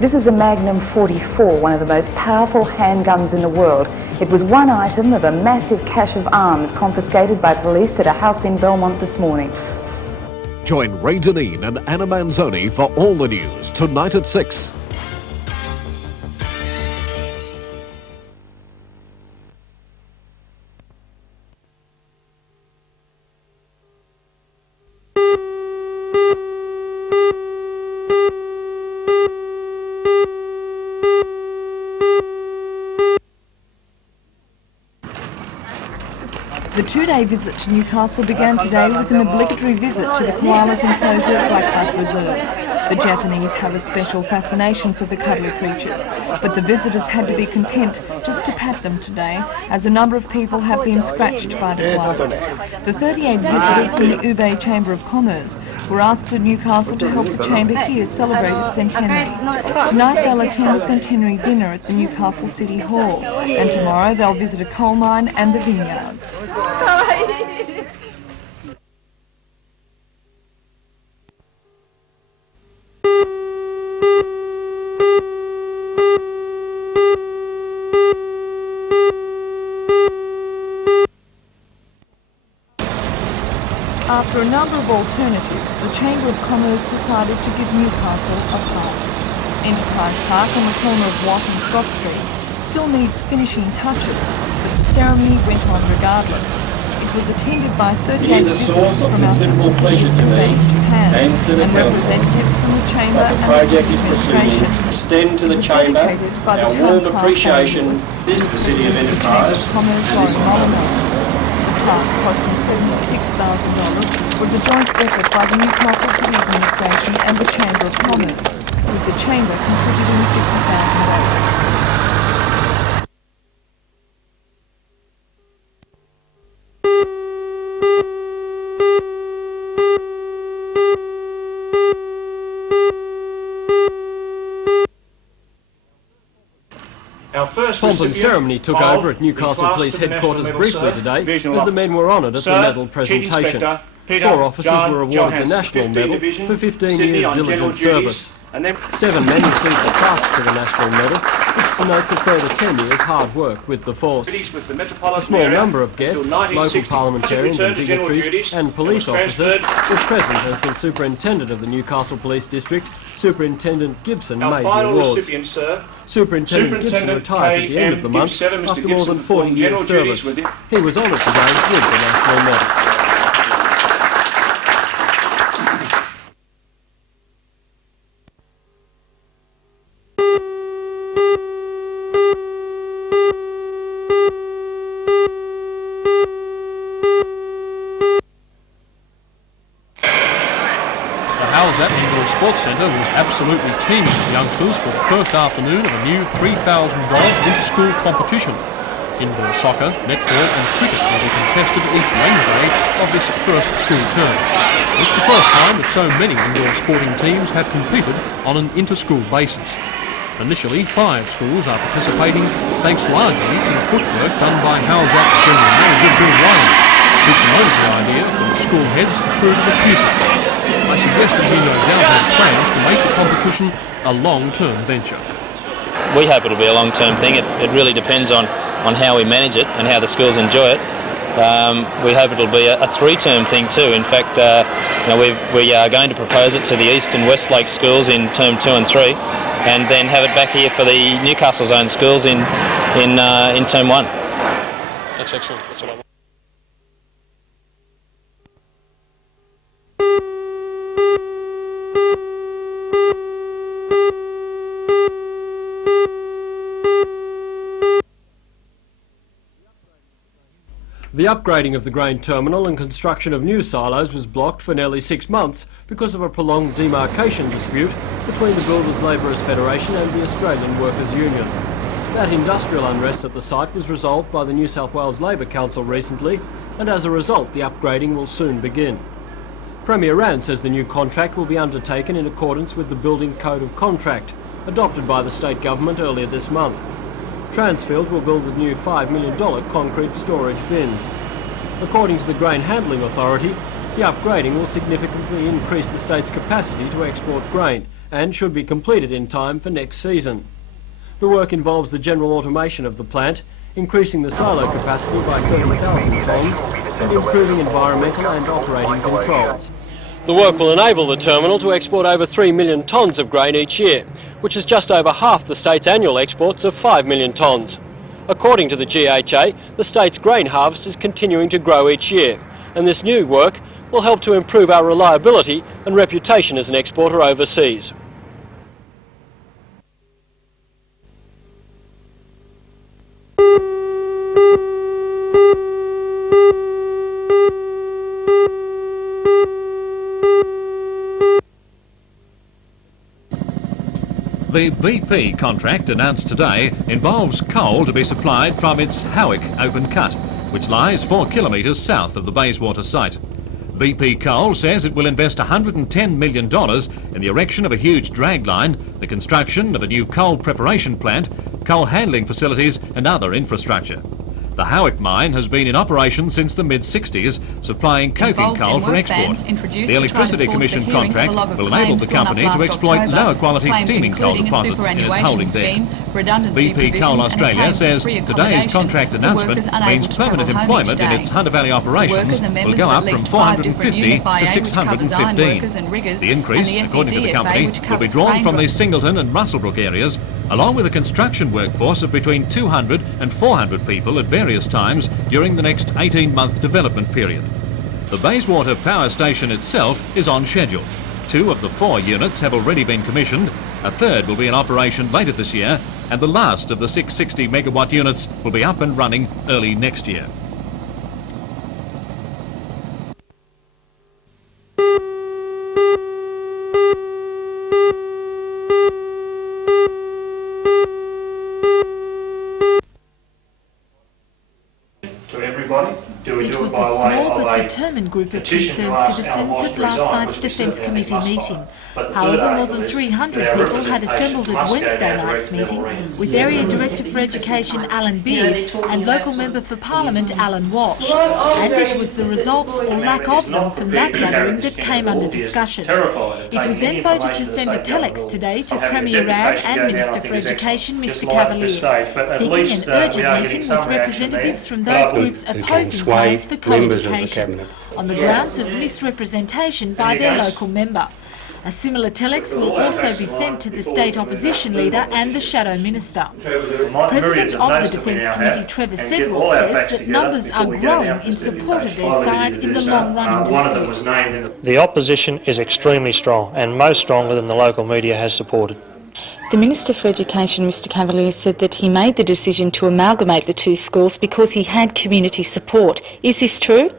This is a Magnum 44, one of the most powerful handguns in the world. It was one item of a massive cache of arms confiscated by police at a house in Belmont this morning. Join Ray Deneen and Anna Manzoni for all the news tonight at 6. The two-day visit to Newcastle began today with an obligatory visit to the koalas enclosure at Blackbutt Reserve. The Japanese have a special fascination for the cuddly creatures, but the visitors had to be content just to pat them today, as a number of people have been scratched by the koalas. The 38 visitors from the Ube Chamber of Commerce were asked to Newcastle to help the Chamber here celebrate its centenary. Tonight they'll attend the centenary dinner at the Newcastle City Hall, and tomorrow they'll visit a coal mine and the vineyards. After a number of alternatives, the Chamber of Commerce decided to give Newcastle a park. Enterprise Park on the corner of Watt and Scott Streets still needs finishing touches, but the ceremony went on regardless. It was attended by 38 visitors from our sister city of Ube in Japan and representatives from the Chamber and the city administration. Extend to the Chamber our warm appreciation to the City of Enterprise and this The park, costing $76,000, was a joint effort by the Newcastle City Administration and the Chamber of Commerce, with the Chamber contributing $50,000. Pomp and ceremony took over at Newcastle Police Headquarters briefly today as the men were honoured at the medal presentation. 4 officers were awarded the National Medal for 15 years diligent service. 7 men received the clasp to the National Medal, which denotes a further 10 years hard work with the force. A small number of guests, local parliamentarians and dignitaries and police officers were present as the Superintendent of the Newcastle Police District, Superintendent Gibson, made the awards. Superintendent Gibson retires at the end of the month after more than 40 years service. He was honoured today with the National Medal. That indoor sports centre was absolutely teeming with youngsters for the first afternoon of a new $3,000 inter-school competition. Indoor soccer, netball and cricket will be contested each Wednesday of this first school term. It's the first time that so many indoor sporting teams have competed on an inter-school basis. Initially, 5 schools are participating thanks largely to the footwork done by Howzat's General Manager Bill Ryan, who promoted the idea from the school heads through to the pupils. I suggested he no doubt had plans to make the competition a long-term venture. We hope it'll be a long-term thing. It really depends on how we manage it and how the schools enjoy it. We hope it'll be a 3-term thing too. In fact, we are going to propose it to the East and West Lake schools in term 2 and 3, and then have it back here for the Newcastle zone schools in term 1. That's excellent. That's what I want. The upgrading of the grain terminal and construction of new silos was blocked for nearly 6 months because of a prolonged demarcation dispute between the Builders Labourers Federation and the Australian Workers Union. That industrial unrest at the site was resolved by the New South Wales Labor Council recently, and as a result the upgrading will soon begin. Premier Rand says the new contract will be undertaken in accordance with the Building Code of Contract, adopted by the state government earlier this month. Transfield will build the new $5 million concrete storage bins. According to the Grain Handling Authority, the upgrading will significantly increase the state's capacity to export grain and should be completed in time for next season. The work involves the general automation of the plant, increasing the silo capacity by 30,000 tonnes and improving environmental and operating controls. The work will enable the terminal to export over 3 million tonnes of grain each year, which is just over half the state's annual exports of 5 million tonnes. According to the GHA, the state's grain harvest is continuing to grow each year, and this new work will help to improve our reliability and reputation as an exporter overseas. The BP contract announced today involves coal to be supplied from its Howick open cut, which lies 4 kilometres south of the Bayswater site. BP Coal says it will invest $110 million in the erection of a huge drag line, the construction of a new coal preparation plant, coal handling facilities and other infrastructure. The Howick mine has been in operation since the mid-60s, supplying coking coal for export. The Electricity Commission contract will enable the company to exploit lower quality steaming coal deposits in its holding there. BP Coal Australia says today's contract announcement means permanent employment in its Hunter Valley operations will go up from 450 to 615. The increase, according to the company, will be drawn from the Singleton and Musselbrook areas, along with a construction workforce of between 200 and 400 people at various times during the next 18-month development period. The Bayswater power station itself is on schedule. 2 of the 4 units have already been commissioned, a third will be in operation later this year, and the last of the 660 megawatt units will be up and running early next year. It was a small but determined group of concerned citizens at last night's Defence Committee meeting. However, more than 300 people had assembled at Wednesday night's meeting, with Area Director for Education Alan Beard and Local Member for Parliament Alan Walsh. And it was the results, or lack of them, from that gathering that came under discussion. It was then voted to send a telex today to Premier Rad and Minister for Education Mr Cavalier, seeking an urgent meeting with representatives from those groups opposing plans for co-education, on the grounds of misrepresentation by their local member. A similar telex will also be sent to the state opposition leader and the shadow minister. President of the Defence Committee Trevor Sedwell says that numbers are growing in support of their side in the long-running dispute. The opposition is extremely strong, and most stronger than the local media has supported. The Minister for Education, Mr Cavalier, said that he made the decision to amalgamate the 2 schools because he had community support. Is this true?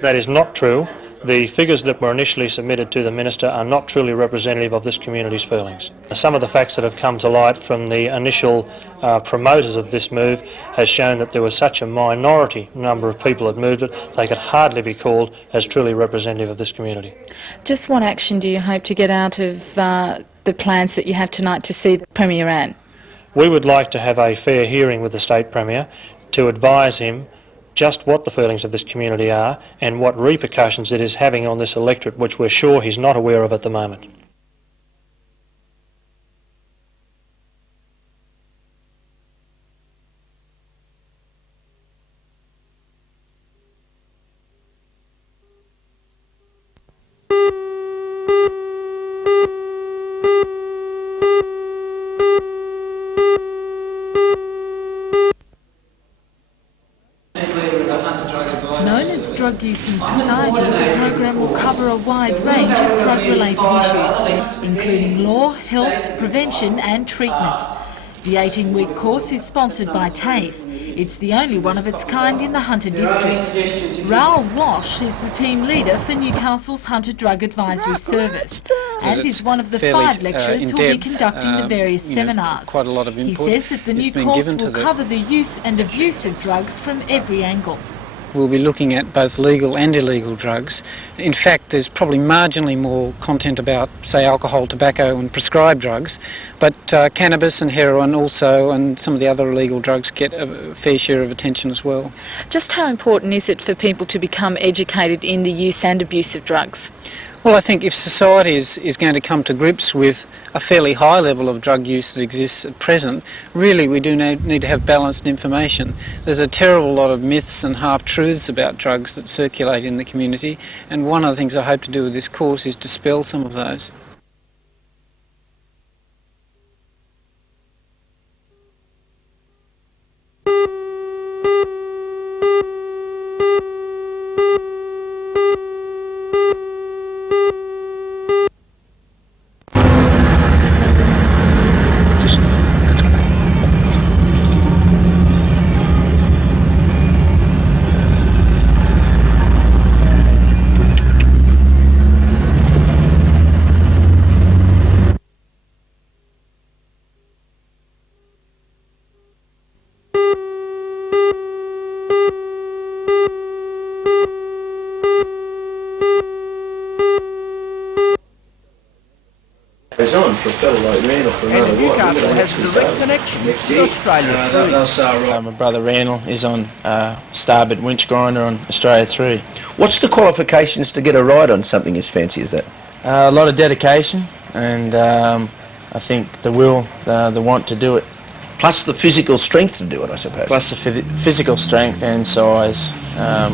That is not true. The figures that were initially submitted to the Minister are not truly representative of this community's feelings. Some of the facts that have come to light from the initial promoters of this move has shown that there was such a minority number of people that moved it, they could hardly be called as truly representative of this community. Just what action do you hope to get out of the plans that you have tonight to see the Premier Anne? We would like to have a fair hearing with the State Premier to advise him just what the feelings of this community are and what repercussions it is having on this electorate, which we're sure he's not aware of at the moment. Known as Drug Use in Society, the program will cover a wide range of drug-related issues, including law, health, prevention and treatment. The 18-week course is sponsored by TAFE. It's the only one of its kind in the Hunter district. Raoul Walsh is the team leader for Newcastle's Hunter Drug Advisory Service and is one of the 5 lecturers who will be conducting the various seminars. He says that the new course will cover the use and abuse of drugs from every angle. We'll be looking at both legal and illegal drugs. In fact, there's probably marginally more content about, say, alcohol, tobacco and prescribed drugs, but cannabis and heroin also, and some of the other illegal drugs get a fair share of attention as well. Just how important is it for people to become educated in the use and abuse of drugs? Well, I think if society is going to come to grips with a fairly high level of drug use that exists at present, really we do need to have balanced information. There's a terrible lot of myths and half-truths about drugs that circulate in the community, and one of the things I hope to do with this course is dispel some of those. On for a fellow like Randall for another and Newcastle has a direct connection to Australia. My brother Randall is on starboard winch grinder on Australia 3. What's the qualifications to get a ride on something as fancy as that? A lot of dedication and I think the will, the want to do it. Plus the physical strength to do it, I suppose. Plus the physical strength and size,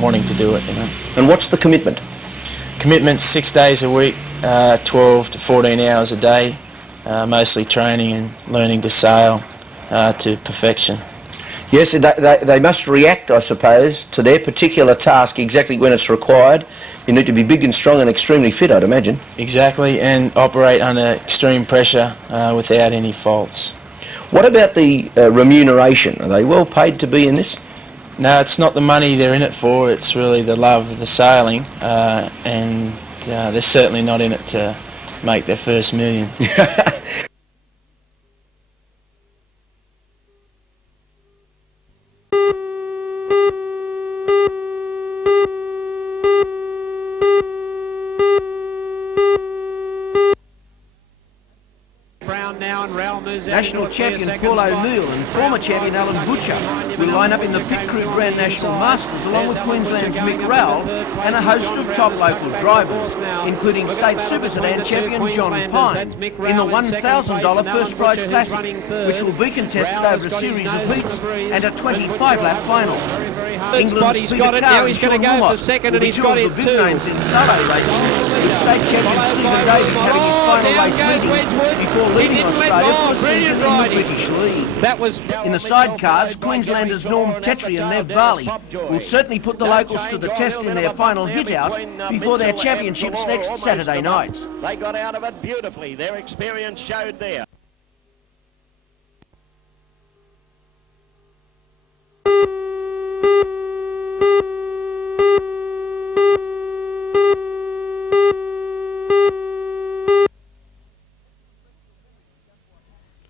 wanting to do it, you know. And what's the commitment? Commitment's 6 days a week, 12 to 14 hours a day, mostly training and learning to sail to perfection. Yes, they must react, I suppose, to their particular task exactly when it's required. You need to be big and strong and extremely fit, I'd imagine. Exactly, and operate under extreme pressure without any faults. What about the remuneration? Are they well paid to be in this? No, it's not the money they're in it for, it's really the love of the sailing, and they're certainly not in it to make their first million. National champion Paul O'Neill and former champion Alan Butcher will line up in the Pit Crew Grand National Masters along with Queensland's Mick Rowell and a host of top local drivers, including State Super Sedan champion John Pine in the $1,000 First Prize Classic, which will be contested over a series of heats and a 25-lap final. England's Peter Carr and Sean Wilmot will be two of the big names in solo racing, with state champion Stephen Davis having his final race meeting before leaving Australia for a season in the British League. In the sidecars, Queenslanders Norm Tetri and Nev Varley will certainly put the locals to the test in their final hit-out before their championships next Saturday night. They got out of it beautifully. Their experience showed there.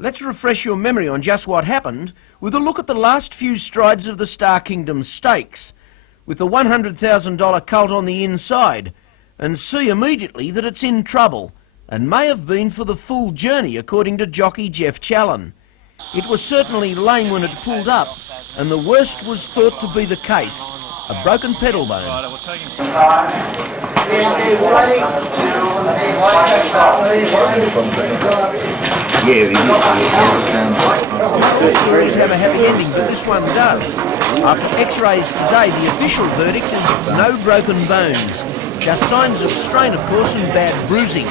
Let's refresh your memory on just what happened with a look at the last few strides of the Star Kingdom Stakes, with the $100,000 colt on the inside, and see immediately that it's in trouble, and may have been for the full journey, according to jockey Jeff Challen. It was certainly lame when it pulled up, and the worst was thought to be the case, a broken pedal bone. All stories have a happy ending, but this one does. After x-rays today, the official verdict is no broken bones. Just signs of strain, of course, and bad bruising.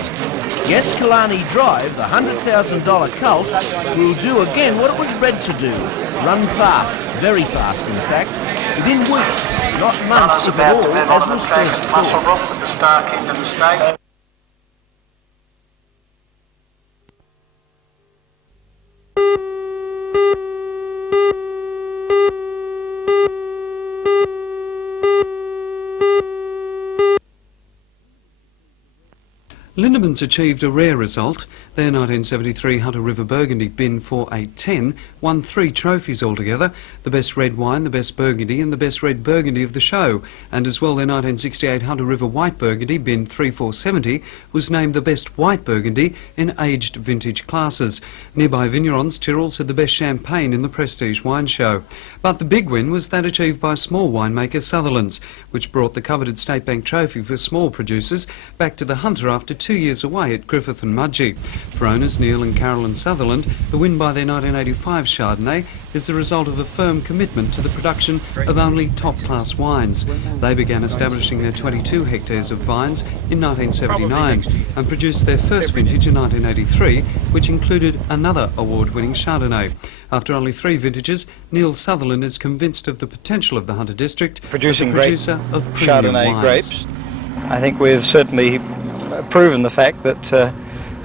Yes, Killarney Drive, the $100,000 colt, will do again what it was bred to do. Run fast, very fast in fact, within weeks, not months if at all, as was first thought. Lindemans achieved a rare result. Their 1973 Hunter River Burgundy Bin 4810 won 3 trophies altogether, the best red wine, the best Burgundy and the best red Burgundy of the show. And as well, their 1968 Hunter River White Burgundy Bin 3470 was named the best white Burgundy in aged vintage classes. Nearby Vignerons Tyrrell's had the best champagne in the Prestige Wine Show. But the big win was that achieved by small winemaker Sutherland's, which brought the coveted State Bank trophy for small producers back to the Hunter after 2 years away at Griffith and Mudgee. For owners Neil and Carolyn Sutherland, the win by their 1985 Chardonnay is the result of a firm commitment to the production of only top-class wines. They began establishing their 22 hectares of vines in 1979 and produced their first vintage in 1983, which included another award-winning Chardonnay. After only 3 vintages, Neil Sutherland is convinced of the potential of the Hunter District producing as a producer of Chardonnay wines. grapes. I think we've certainly proven the fact that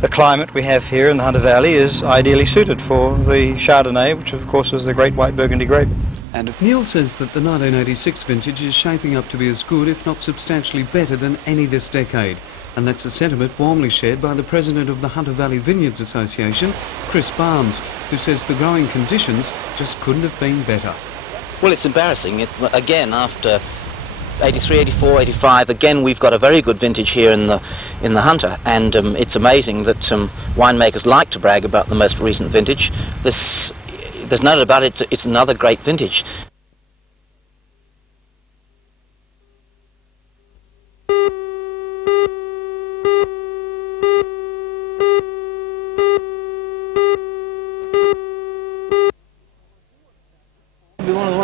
the climate we have here in the Hunter Valley is ideally suited for the Chardonnay, which of course is the great white Burgundy grape. And Neil says that the 1986 vintage is shaping up to be as good, if not substantially better, than any this decade. And that's a sentiment warmly shared by the president of the Hunter Valley Vineyards Association, Chris Barnes, who says the growing conditions just couldn't have been better. Well, it's embarrassing. Again, after 83, 84, 85, again we've got a very good vintage here in the Hunter, and it's amazing that winemakers like to brag about the most recent vintage. There's no doubt about it, it's another great vintage.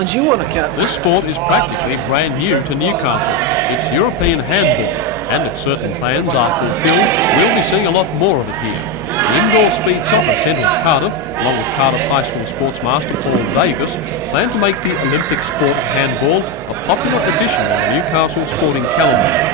You want to count. This sport is practically brand new to Newcastle. It's European handball, and if certain plans are fulfilled, we'll be seeing a lot more of it here. The Indoor Speed Soccer Centre of Cardiff, along with Cardiff High School sportsmaster Paul Davis, plan to make the Olympic sport of handball a popular addition of the Newcastle sporting calendar.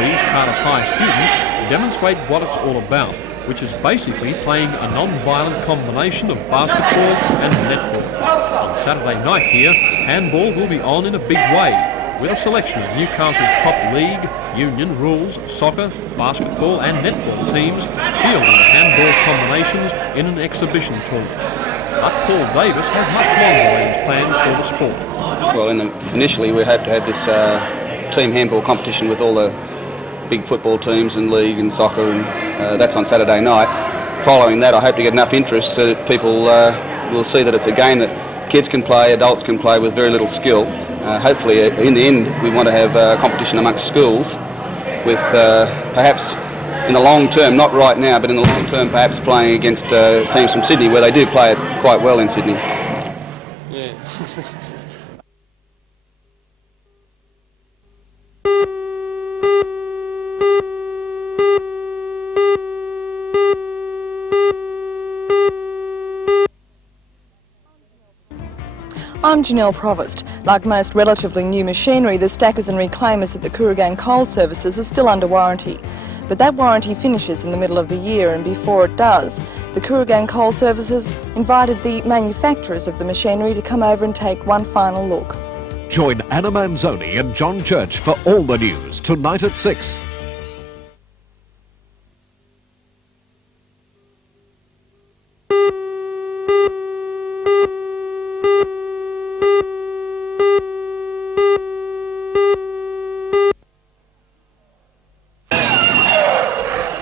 These Cardiff High students demonstrate what it's all about, which is basically playing a non-violent combination of basketball and netball. On Saturday night here, handball will be on in a big way, with a selection of Newcastle's top league, union, rules, soccer, basketball and netball teams fielding the handball combinations in an exhibition tournament. But Paul Davis has much longer-range plans for the sport. Well, initially we had to have this team handball competition with all the big football teams and league and soccer, and that's on Saturday night. Following that, I hope to get enough interest so that people will see that it's a game that kids can play, adults can play with very little skill. Hopefully, in the end, we want to have a competition amongst schools with perhaps in the long term, not right now, but in the long term, perhaps playing against teams from Sydney, where they do play it quite well in Sydney. Yeah. I'm Janelle Provost. Like most relatively new machinery, the stackers and reclaimers at the Kooragang Coal Services are still under warranty. But that warranty finishes in the middle of the year, and before it does, the Kooragang Coal Services invited the manufacturers of the machinery to come over and take one final look. Join Anna Manzoni and John Church for all the news tonight at 6.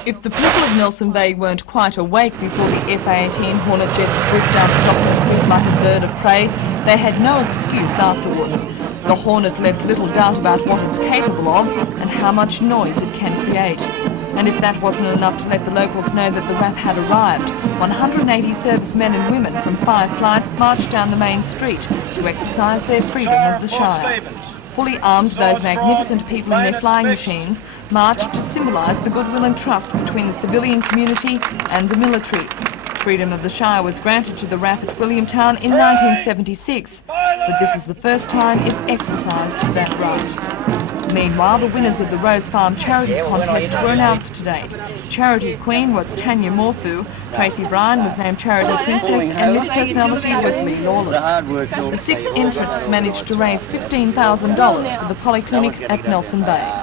If the people of Nelson Bay weren't quite awake before the F-A-18 Hornet jet swooped down Stockton Street like a bird of prey, they had no excuse afterwards. The Hornet left little doubt about what it's capable of and how much noise it can create. And if that wasn't enough to let the locals know that the RAF had arrived, 180 servicemen and women from 5 flights marched down the main street to exercise their freedom of the Shire. Fully armed, those magnificent people in their flying machines marched to symbolise the goodwill and trust between the civilian community and the military. Freedom of the Shire was granted to the RAF at Williamtown in 1976, but this is the first time it's exercised that right. Meanwhile, the winners of the Rose Farm Charity Contest were announced today. Charity Queen was Tanya Morfu, Tracy Bryan was named Charity Princess, and Miss Personality was Lee Lawless. The 6 entrants managed to raise $15,000 for the polyclinic at Nelson Bay.